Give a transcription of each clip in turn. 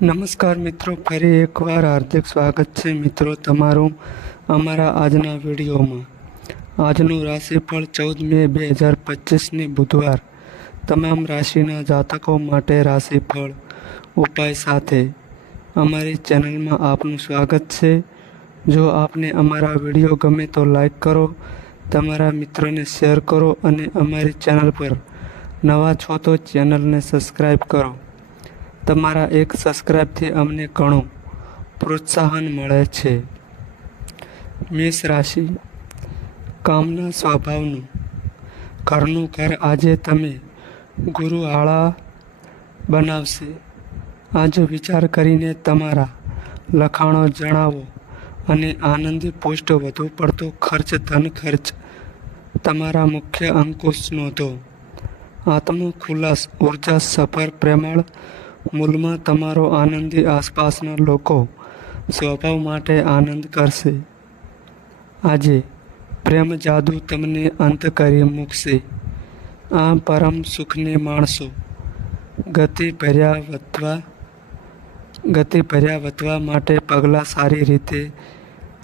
નમસ્કાર મિત્રો, ફરી એકવાર હાર્દિક સ્વાગત છે મિત્રો તમારું અમારા આજના વિડીયોમાં. આજનું રાશિફળ ચૌદ મે બે હજાર પચીસની બુધવાર. તમામ રાશિના જાતકો માટે રાશિફળ ઉપાય સાથે અમારી ચેનલમાં આપનું સ્વાગત છે. જો આપને અમારા વીડિયો ગમે તો લાઈક કરો, તમારા મિત્રોને શેર કરો અને અમારી ચેનલ પર નવા છો તો ચેનલને સબસ્ક્રાઈબ કરો. તમારા એક સબસ્ક્રાઈબથી અમને ઘણું પ્રોત્સાહન મળે છે. મેષ રાશિ, કામના સ્વભાવનું. ઘરનું ઘર આજે તમે ગુરુ આળા બનાવશે. આજે વિચાર કરીને તમારા લખાણો જણાવો અને આનંદી પોસ્ટ વધુ પડતો ખર્ચ, ધન ખર્ચ તમારા મુખ્ય અંકુશ નોંધો. આત્મખુલાસ, ઊર્જા સફર પ્રેમાળ મૂલમાં તમારો આનંદી આસપાસના લોકો સ્વભાવ માટે આનંદ કરશે. આજે પ્રેમ જાદુ તમને અંત કરી મૂકશે. આ પરમ સુખને માણસો ગતિ ભર્યા વધવા, ગતિ ભર્યા વધવા માટે પગલાં સારી રીતે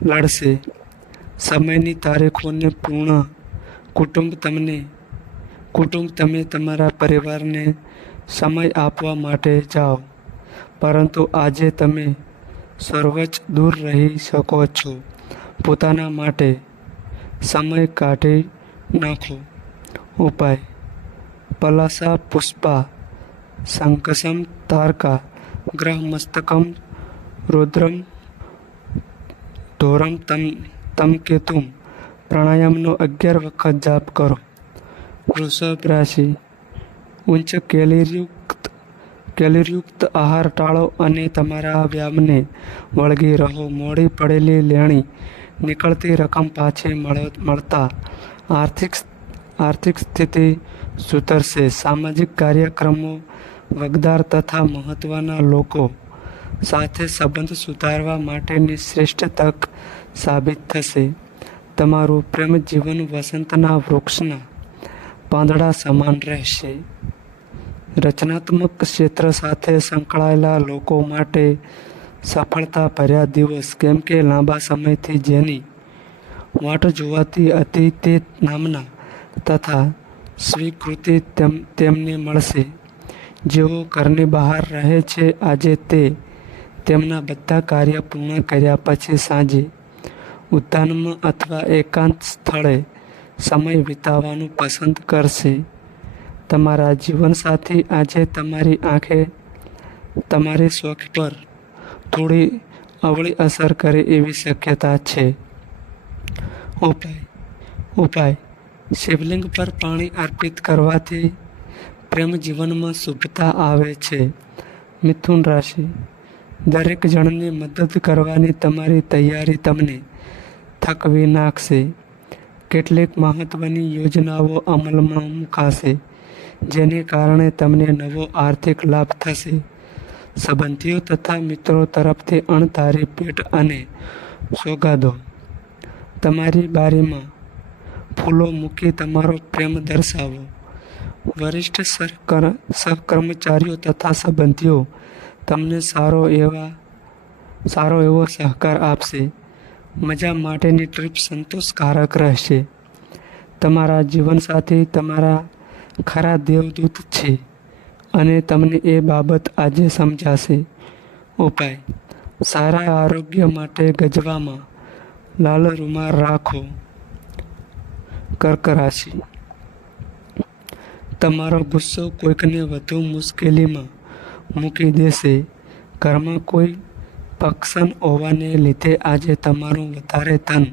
લડશે. સમયની તારીખોને પૂર્ણ કુટુંબ તમને, કુટુંબ તમે તમારા પરિવારને સમય આપવા માટે જાઓ. પરંતુ આજે તમે સર્વચ દૂર રહી શકો છો. પોતાના માટે સમય કાઢી નાખો. ઉપાય. પલાસા પુષ્પા, સંકસમ તારકા ગ્રહ મસ્તકમ રુદ્રમ, ધોરમ તમ તમ કેતુમ, પ્રાણાયામનો અગિયાર વખત જાપ કરો. વૃષભ રાશિ. ઉચ્ચ કેલરીયુક્ત કેલરીયુક્ત આહાર ટાળો અને તમારા વ્યાયામને વળગી રહો. મોડી પડેલી લેણી નીકળતી રકમ પાછી મળ, મળતા આર્થિક આર્થિક સ્થિતિ સુધરશે. સામાજિક કાર્યક્રમો વગદાર તથા મહત્ત્વના લોકો સાથે સંબંધ સુધારવા માટેની શ્રેષ્ઠ તક સાબિત થશે. તમારું પ્રેમ જીવન વસંતના વૃક્ષના પાંદડા સમાન રહેશે. રચનાત્મક ક્ષેત્ર સાથે સંકળાયેલા લોકો માટે સફળતા ભર્યા દિવસ કેમ કે લાંબા સમયથી જેની વાટ જોવાતી હતી તે નામના તથા સ્વીકૃતિ તેમ, તેમને મળશે. જેઓ ઘરની બહાર રહે છે, આજે તે તેમના બધા કાર્ય પૂર્ણ કર્યા પછી સાંજે ઉદ્યાનમાં અથવા એકાંત સ્થળે સમય વિતાવવાનું પસંદ કરશે. તમારા જીવનસાથી આજે તમારી આંખે તમારી શોખ પર થોડી અવળી અસર કરે એવી શક્યતા છે. ઉપાય. ઉપાય. શિવલિંગ પર પાણી અર્પિત કરવાથી પ્રેમ જીવનમાં શુભતા આવે છે. મિથુન રાશિ. દરેક જણને મદદ કરવાની તમારી તૈયારી તમને થકવી નાખશે. કેટલીક મહત્ત્વની યોજનાઓ અમલમાં મુકાશે. જેને કારણે તમને નવો આર્થિક લાભ થશે. સંબંધીઓ તથા મિત્રો તરફથી અણધારી ભેટ અને સોગાદો. તમારી બારીમાં ફૂલો મૂકી તમારો પ્રેમ દર્શાવો. વરિષ્ઠ સહકર્મચારીઓ તથા સંબંધીઓ તમને સારો એવા, સારો એવો સહકાર આપશે. મજા માટેની ટ્રીપ સંતોષકારક રહેશે. તમારા જીવનસાથી તમારા ખરા દેવદૂત છે અને તમને એ બાબત આજે સમજાશે. ઉપાય. સારા આરોગ્ય માટે ગજવામાં લાલ રૂમાલ રાખો. કર્ક રાશિ તમારો ગુસ્સો કોઈકને વધુ મુશ્કેલીમાં મૂકી દેશે. ઘરમાં કોઈ પક્ષન હોવાને લીધે આજે તમારું વધારે ધન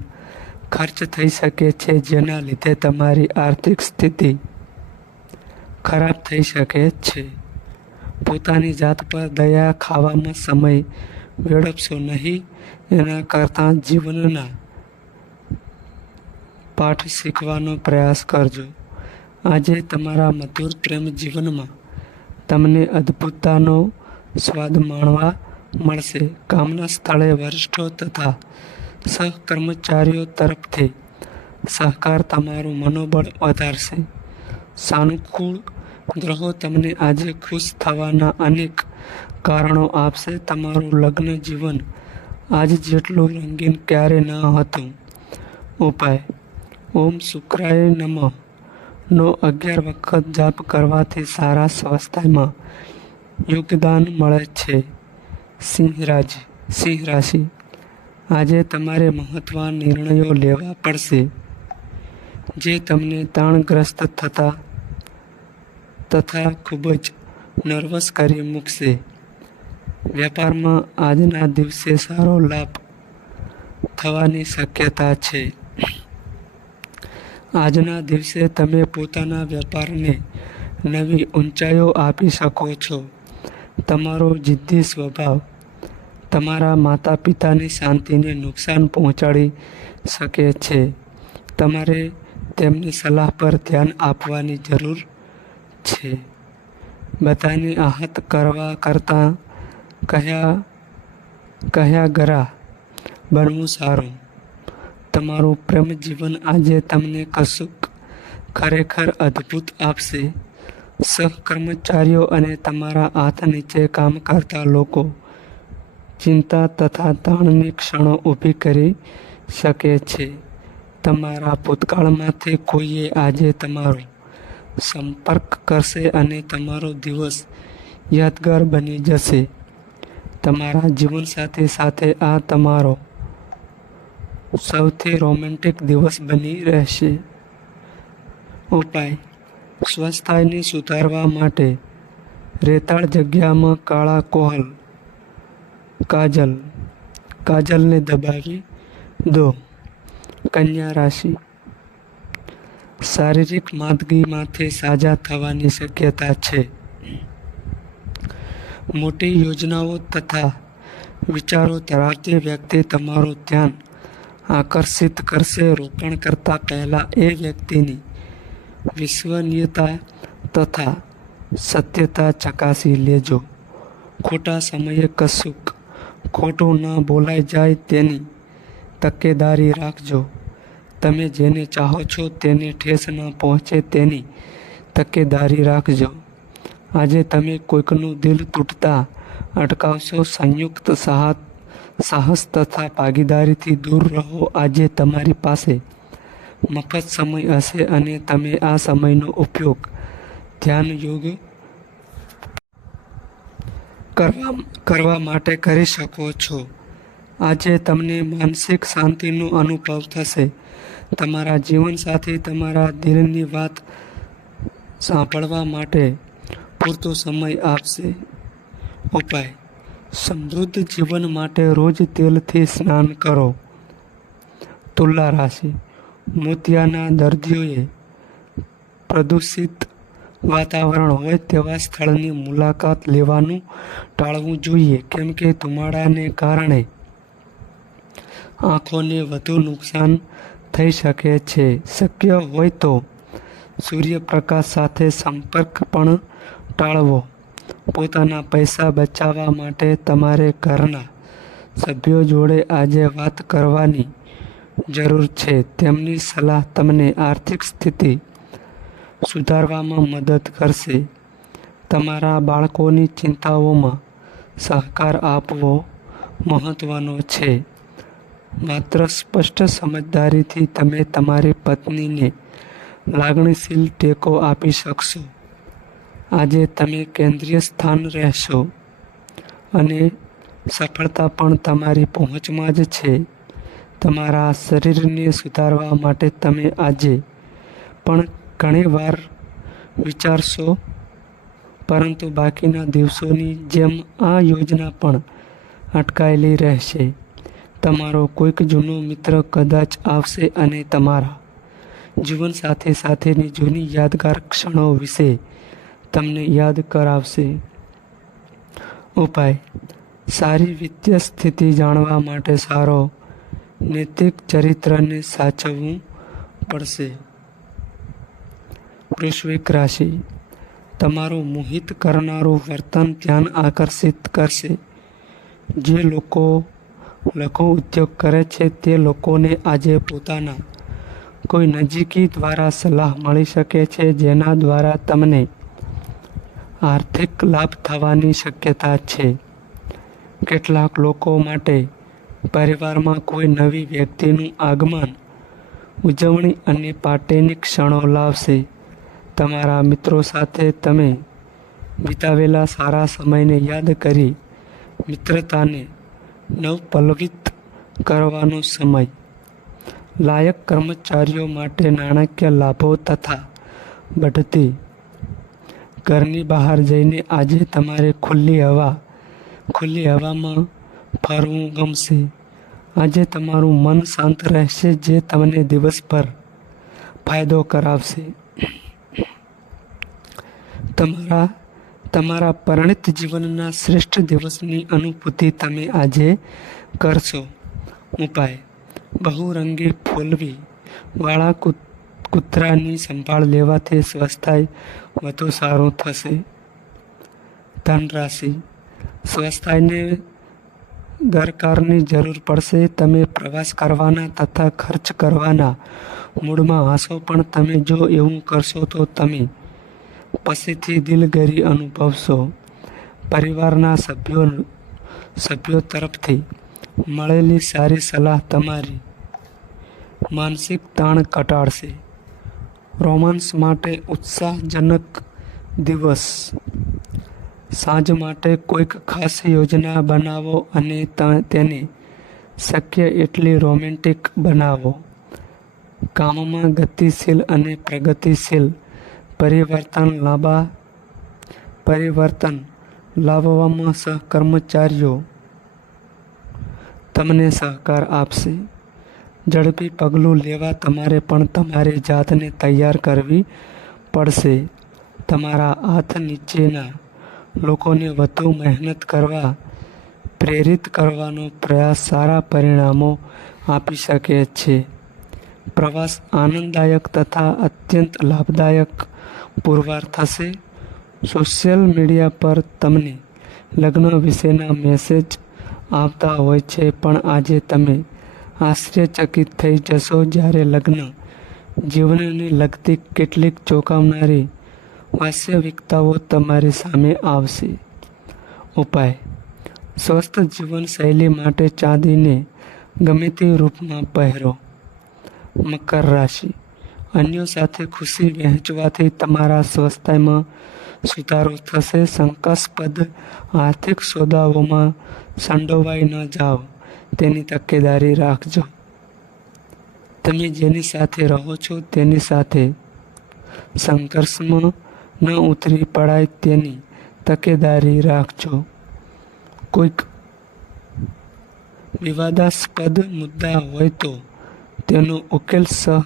ખર્ચ થઈ શકે છે, જેના લીધે તમારી આર્થિક સ્થિતિ ખરાબ થઈ શકે છે. પોતાની જાત પર દયા ખાવામાં સમય વેડપશો નહીં. એના કરતાં જીવનના પાઠ શીખવાનો પ્રયાસ કરજો. આજે તમારા મધુર પ્રેમ જીવનમાં તમને અદ્ભુતતાનો સ્વાદ માણવા મળશે. કામના સ્થળે વરિષ્ઠો તથા સહકર્મચારીઓ તરફથી સહકાર તમારું મનોબળ વધારશે. સાનુકૂળ ગ્રહો તમને આજે ખુશ થવાના અનેક કારણો આપશે. તમારું લગ્ન જીવન આજ જેટલું રંગીન ક્યારે ન હતું. ઉપાય. ઓમ શુક્રાય નમ. નો અગિયાર વખત જાપ કરવાથી સારા સ્વાસ્થ્યમાં યોગદાન મળે છે. સિંહ રાજ સિંહ રાશિ આજે તમારે મહત્વના નિર્ણયો લેવા પડશે. જે તમને તાણગ્રસ્ત થતા તથા ખૂબ જ નર્વસ કરી મૂકશે. વેપારમાં આજના દિવસે સારો લાભ થવાની શક્યતા છે. આજના દિવસે તમે પોતાના વેપારને નવી ઊંચાઈઓ આપી શકો છો. તમારો જિદ્દી સ્વભાવ તમારા માતા પિતાની શાંતિને નુકસાન પહોંચાડી શકે છે. તમારે તેમની સલાહ પર ધ્યાન આપવાની જરૂર છે. બધાની આહત કરવા કરતાં કયા કયા ગરા, બનવું સારું. તમારું પ્રેમ જીવન આજે તમને કશુંક ખરેખર અદ્ભુત આપશે. સહકર્મચારીઓ અને તમારા હાથ નીચે કામ કરતા લોકો ચિંતા તથા તાણની ક્ષણો ઊભી કરી શકે છે. તમારા ભૂતકાળમાંથી કોઈએ આજે તમારો સંપર્ક કરશે અને તમારો દિવસ યાદગાર બની જશે. તમારા જીવનસાથી સાથે આ તમારો સૌથી રોમેન્ટિક દિવસ બની રહેશે. ઉપાય. સ્વસ્થાયને સુધારવા માટે રેતાળ જગ્યામાં કાળા કોહલ, કાજલ, કાજલને દબાવી દો. કન્યા રાશિ. શારીરિક માંદગીમાંથી સાજા થવાની શક્યતા છે. મોટી યોજનાઓ તથા વિચારો ધરાવતી વ્યક્તિ તમારું ધ્યાન આકર્ષિત કરશે. રોકાણ કરતા પહેલાં એ વ્યક્તિની વિશ્વનીયતા તથા સત્યતા ચકાસી લેજો. ખોટા સમયે કશુંક ખોટું ન બોલાઈ જાય તેની તકેદારી રાખજો. તમે જેને ચાહો છો તેને ઠેસ ન પહોંચે તેની તકેદારી રાખજો. આજે તમે કોઈકનું દિલ તૂટતા અટકાવશો, સંયુક્ત સાહસ તથા ભાગીદારીથી દૂર રહો. આજે તમારી પાસે મફત સમય હશે અને તમે આ સમયનો ઉપયોગ ધ્યાન યોગ કરવા કરવા માટે કરી શકો છો. આજે તમને માનસિક શાંતિનો અનુભવ થશે. તમારા જીવન સાથે તમારા દિલની વાત સાંભળવા માટે પૂરતો સમય આપશે. ઉપાય. સમૃદ્ધ જીવન માટે રોજ તેલથી સ્નાન કરો. તુલા રાશિ. મોતિયાના દર્દીઓએ પ્રદૂષિત વાતાવરણ હોય તેવા સ્થળની મુલાકાત લેવાનું ટાળવું જોઈએ. કેમ કે ધુમાડાને કારણે આંખોને વધુ નુકસાન થઈ શકે છે. શક્ય હોય તો સૂર્યપ્રકાશ સાથે સંપર્ક પણ ટાળવો. પોતાના પૈસા બચાવવા માટે તમારે ઘરના સભ્યો જોડે આજે વાત કરવાની જરૂર છે. તેમની સલાહ તમને આર્થિક સ્થિતિ સુધારવામાં મદદ કરશે. તમારા બાળકોની ચિંતાઓમાં સહકાર આપવો મહત્ત્વનો છે. માત્ર સ્પષ્ટ સમજદારીથી તમે તમારી પત્નીને લાગણીશીલ ટેકો આપી શકશો. આજે તમે કેન્દ્રીય સ્થાન રહેશો અને સફળતા પણ તમારી પહોંચમાં જ છે. તમારા શરીરને સુધારવા માટે તમે આજે પણ ઘણીવાર વિચારશો, પરંતુ બાકીના દિવસોની જેમ આ યોજના પણ અટકાયેલી રહેશે. તમારો કોઈક જૂનો મિત્ર કદાચ આવશે અને તમારા જીવન સાથે સાથેની જૂની યાદગાર ક્ષણો વિશે તમને યાદ કરાવશે. ઉપાય. સારી વિત્તીય સ્થિતિ જાણવા માટે સારો નૈતિક ચરિત્રને સાચવવું પડશે. વૃશ્વિક રાશિ. તમારું મોહિત કરનારું વર્તન ધ્યાન આકર્ષિત કરશે. જે લોકો લઘુ ઉદ્યોગ કરે છે તે લોકોને આજે પોતાના કોઈ નજીકી દ્વારા સલાહ મળી શકે છે જેના દ્વારા તમને આર્થિક લાભ થવાની શક્યતા છે. કેટલાક લોકો માટે પરિવારમાં કોઈ નવી વ્યક્તિનું આગમન, ઉજવણી અને પાર્ટીની ક્ષણો લાવશે. તમારા મિત્રો સાથે તમે વિતાવેલા સારા સમયને યાદ કરી મિત્રતાને નવપલ્લવિત કરવાનો સમય. લાયક કર્મચારીઓ માટે નાણાકીય લાભો તથા બઢતી ઘરની બહાર જઈને આજે તમારે ખુલ્લી હવા, ખુલ્લી હવામાં ફરવું ગમશે. આજે તમારું મન શાંત રહેશે જે તમને દિવસભર ફાયદો કરાવશે. તમારા તમારા પરણિત જીવનના શ્રેષ્ઠ દિવસની અનુભૂતિ તમે આજે કરશો. ઉપાય. બહુરંગી ફૂલવી. વાળા કૂત- કૂતરાની સંભાળ લેવાથી સ્વસ્થાય વધુ સારું થશે. ધનરાશિ સ્વસ્થાયને દરકારની જરૂર પડશે. તમે પ્રવાસ કરવાના તથા ખર્ચ કરવાના મૂડમાં હશો, પણ તમે જો એવું કરશો તો તમે પછીથી દિલગીરી અનુભવશો. પરિવારના સભ્યો સભ્યો તરફથી મળેલી સારી સલાહ તમારી માનસિક તાણ ઘટાડશે. રોમાન્સ માટે ઉત્સાહજનક દિવસ. સાંજ માટે કોઈક ખાસ યોજના બનાવો અને તેને શક્ય એટલી રોમેન્ટિક બનાવો. કામમાં ગતિશીલ અને પ્રગતિશીલ પરિવર્તન લાવવા પરિવર્તન લાવવામાં સહકર્મચારીઓ તમને સહકાર આપશે. ઝડપી પગલું લેવા તમારે પણ તમારી જાતને તૈયાર કરવી પડશે. તમારા હાથ નીચેના લોકોને વધુ મહેનત કરવા, પ્રેરિત કરવાનો પ્રયાસ સારા પરિણામો આપી શકે છે. પ્રવાસ આનંદદાયક તથા અત્યંત લાભદાયક પુરવાર થશે. સોશિયલ મીડિયા પર તમને લગ્ન વિશેના મેસેજ આવતા હોય છે, પણ આજે તમે આશ્ચર્યચકિત થઈ જશો જ્યારે લગ્ન જીવનને લગતી કેટલીક ચોંકાવનારી વાસ્તવિકતાઓ તમારી સામે આવશે. ઉપાય. સ્વસ્થ જીવનશૈલી માટે ચાંદીને ગમે તે રૂપમાં પહેરો. મકર રાશિ. અન્યો સાથે ખુશી વહેંચવાથી તમારા સ્વસ્થમાં સુધારો થશે. શંકાસ્પદ આર્થિક સોદાઓમાં સંડોવાઈ ન જાઓ. તેની તકેદારી રાખજો. તમે જેની સાથે રહો છો તેની સાથે સંઘર્ષમાં ન ઉતરી પડાય તેની તકેદારી રાખજો. કોઈક વિવાદાસ્પદ મુદ્દા હોય તો તેનો ઉકેલ સહ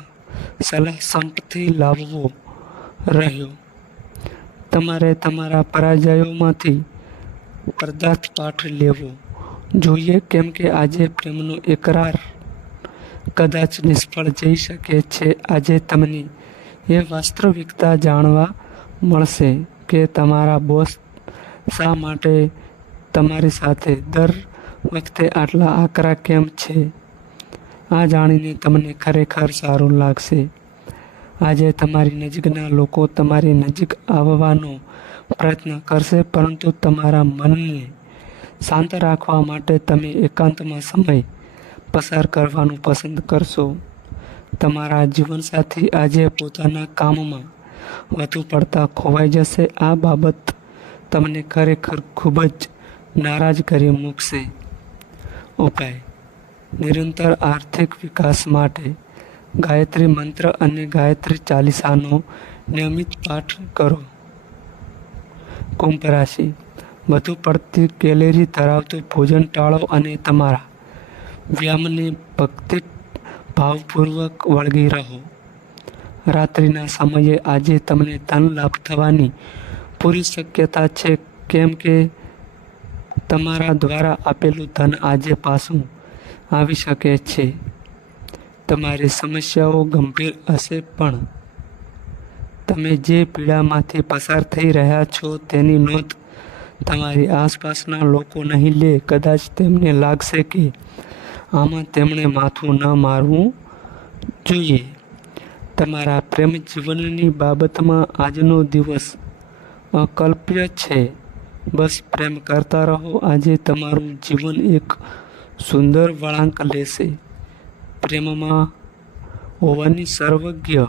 સલાહ સંપથી લાવવો રહ્યો. તમારે તમારા પરાજયોમાંથી પદાર્થ પાઠ લેવો જોઈએ, કેમ કે આજે પ્રેમનો એકરાર કદાચ નિષ્ફળ જઈ શકે છે. આજે તમને એ વાસ્તવિકતા જાણવા મળશે કે તમારા બોસ શા માટે તમારી સાથે દર વખતે આટલા આકરા કેમ છે? આ જાણીને તમને ખરેખર સારું લાગશે. આજે તમારી નજીકના લોકો તમારી નજીક આવવાનો પ્રયત્ન કરશે, પરંતુ તમારા મનને શાંત રાખવા માટે તમે એકાંતમાં સમય પસાર કરવાનું પસંદ કરશો. તમારા જીવનસાથી આજે પોતાના કામમાં વધુ પડતા ખોવાઈ જશે. આ બાબત તમને ખરેખર ખૂબ જ નારાજ કરી મૂકશે. ઉપાય નિરંતર આર્થિક વિકાસ માટે ગાયત્રી મંત્ર અને ગાયત્રી ચાલીસાનો નિયમિત પાઠ કરો. કુંભ રાશિ વધુ પડતી કેલેરી ધરાવતું ભોજન ટાળો અને તમારા વ્યામને ભક્તિ ભાવપૂર્વક વળગી રહો. રાત્રિના સમયે આજે તમને ધન લાભ થવાની પૂરી શક્યતા છે. કેમ કે તમારા દ્વારા આપેલું ધન આજે પાછું આવી શકે છે. તમારી સમસ્યાઓ ગંભીર હશે પણ તમે જે પીડામાંથી પસાર થઈ રહ્યા છો તેની નોંધ તમારી આસપાસના લોકો નહીં લે. કદાચ તેમને લાગશે કે આમાં તેમણે માથું ન મારવું જોઈએ. તમારા પ્રેમ જીવનની બાબતમાં આજનો દિવસ અકલ્પ્ય છે. બસ પ્રેમ કરતા રહો. આજે તમારું જીવન એક સુંદર વળાંક લેશે. પ્રેમમાં હોવાની સર્વજ્ઞ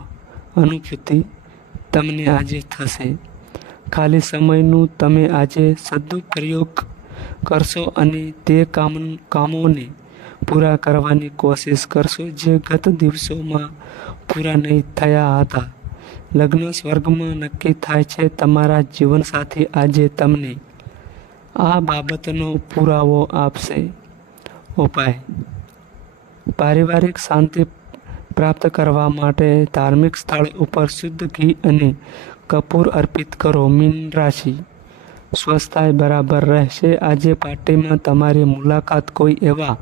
અનુભૂતિ તમને આજે થશે. ખાલી સમયનું તમે આજે સદુપયોગ કરશો અને તે કામ, કામોને પૂરા કરવાની કોશિશ કરશો જે ગત દિવસોમાં પૂરા નહીં થયા હતા. લગ્ન સ્વર્ગમાં નક્કી થાય છે તમારા જીવનસાથી આજે તમને આ બાબતનો પુરાવો આપશે. ઉપાય પારિવારિક શાંતિ પ્રાપ્ત કરવા માટે ધાર્મિક સ્થળ ઉપર શુદ્ધ ઘી અને કપૂર અર્પિત કરો. મીન રાશિ. સ્વસ્થાય બરાબર રહેશે. આજે પાર્ટીમાં તમારી મુલાકાત કોઈ એવા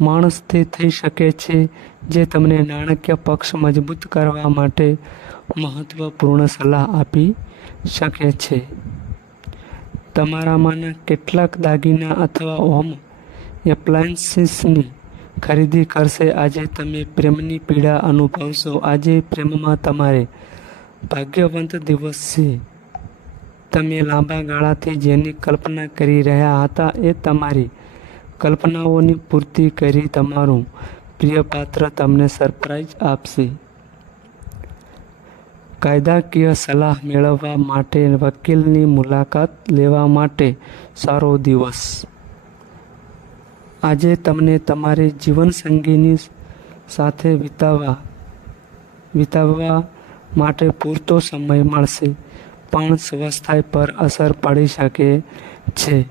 માણસથી થઈ શકે છે જે તમને નાણાકીય પક્ષ મજબૂત કરવા માટે મહત્વપૂર્ણ સલાહ આપી શકે છે. તમારામાંના કેટલાક દાગીના અથવા હોમ એપ્લાયન્સીસની ખરીદી કરશે. આજે તમે પ્રેમની પીડા અનુભવશો. આજે પ્રેમમાં તમારે ભાગ્યવંત દિવસ છે. તમે લાંબા ગાળાથી જેની કલ્પના કરી રહ્યા હતા એ તમારી કલ્પનાઓની પૂર્તિ કરી તમારું પ્રિય પાત્ર તમને સરપ્રાઈઝ આપશે. કાયદાકીય સલાહ મેળવવા માટે વકીલની મુલાકાત લેવા માટે સારો દિવસ. આજે તમને તમારી જીવનસંગીની સાથે વિતાવવા વિતાવવા માટે પૂરતો સમય મળશે. પણ સ્વસ્થાય પર અસર પડી શકે છે.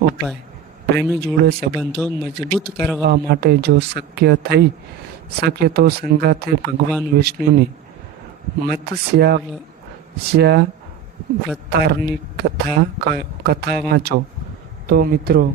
ઉપાય. પ્રેમી જોડે સંબંધો મજબૂત કરવા માટે જો શક્ય થઈ શકે તો સંગાથે ભગવાન વિષ્ણુની મત્સ્યાવતારની કથા કથા વાંચો. તો મિત્રો